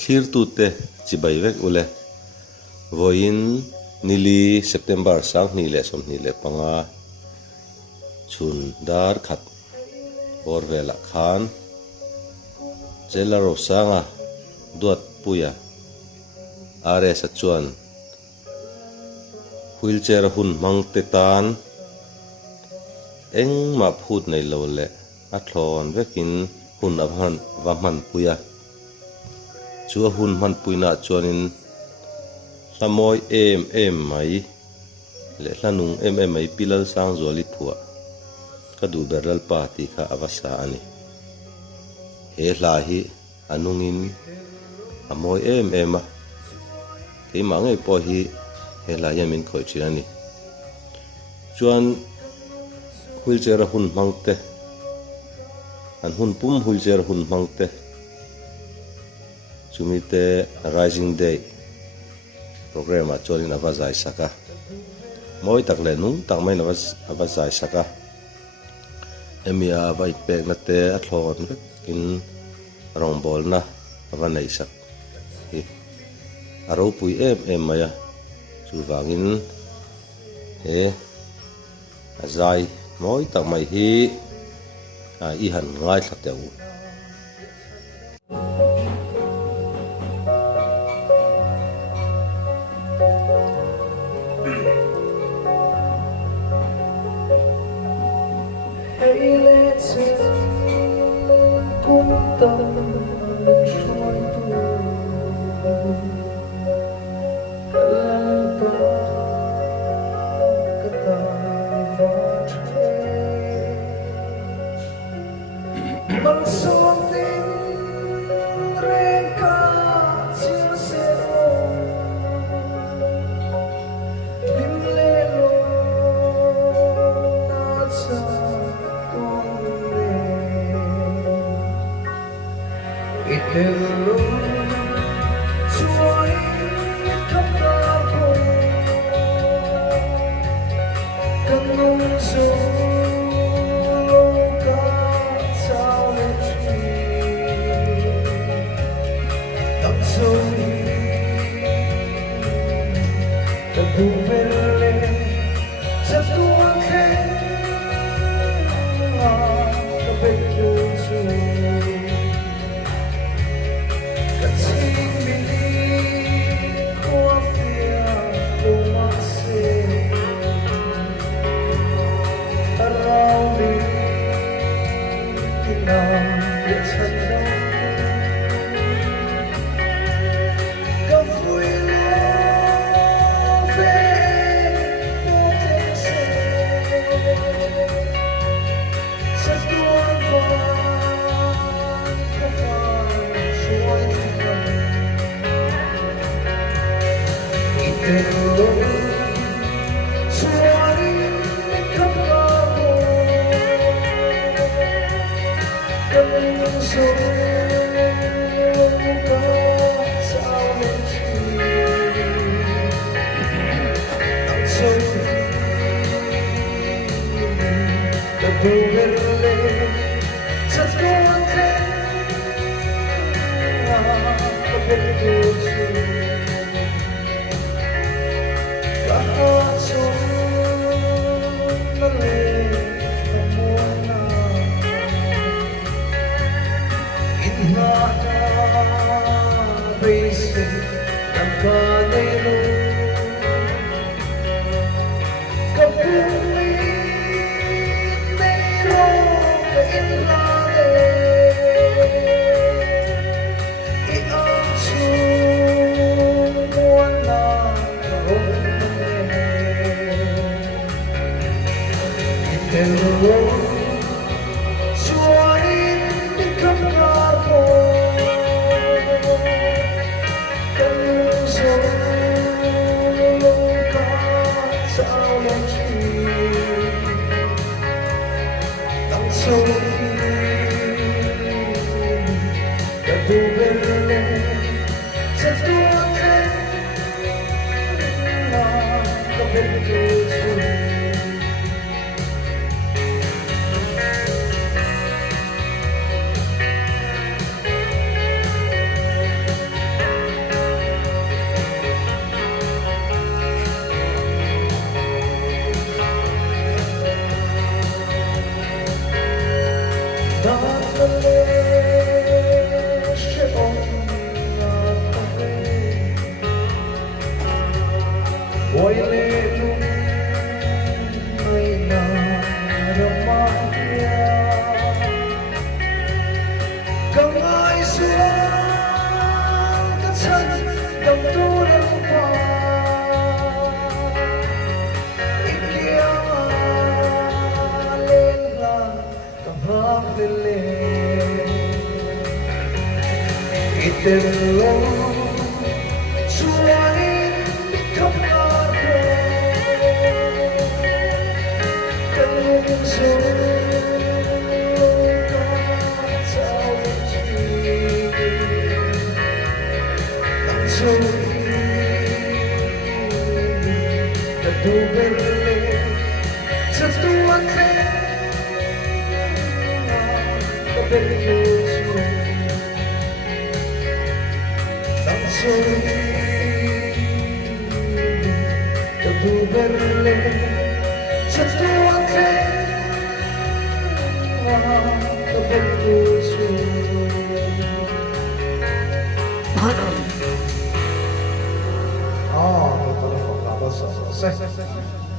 thlir tu te chi bai vek ule voin nili September sang ni le som ni le panga chun dar khat bor vela khan jelaro sanga duat puya are sa chuan wheelchair hun mang te tan eng ma phut nei lo le a thlon vekin hun avhan va man puya chu hun man puina chuanin hlamoi em mai le hlanung em mai pilal sang zoli phua ka du beral pa ti kha avasa ani he hla hi anungin amoi em a ke mangai po hi he la yamin khoi chiani chuan wheelchair hun mangte an hun pum wheelchair hun mangte chumite rising day program a chorin avazai saka moi tak le nung tak mai avazai saka emia vai pek na te a thlon in rong bol na avanai sak hi aro pui em maya chu wangin he azai moi tak mai hi a i han ngai thlateu 이대로 주원인 컵라고 Ah, non te lo fa, lo so.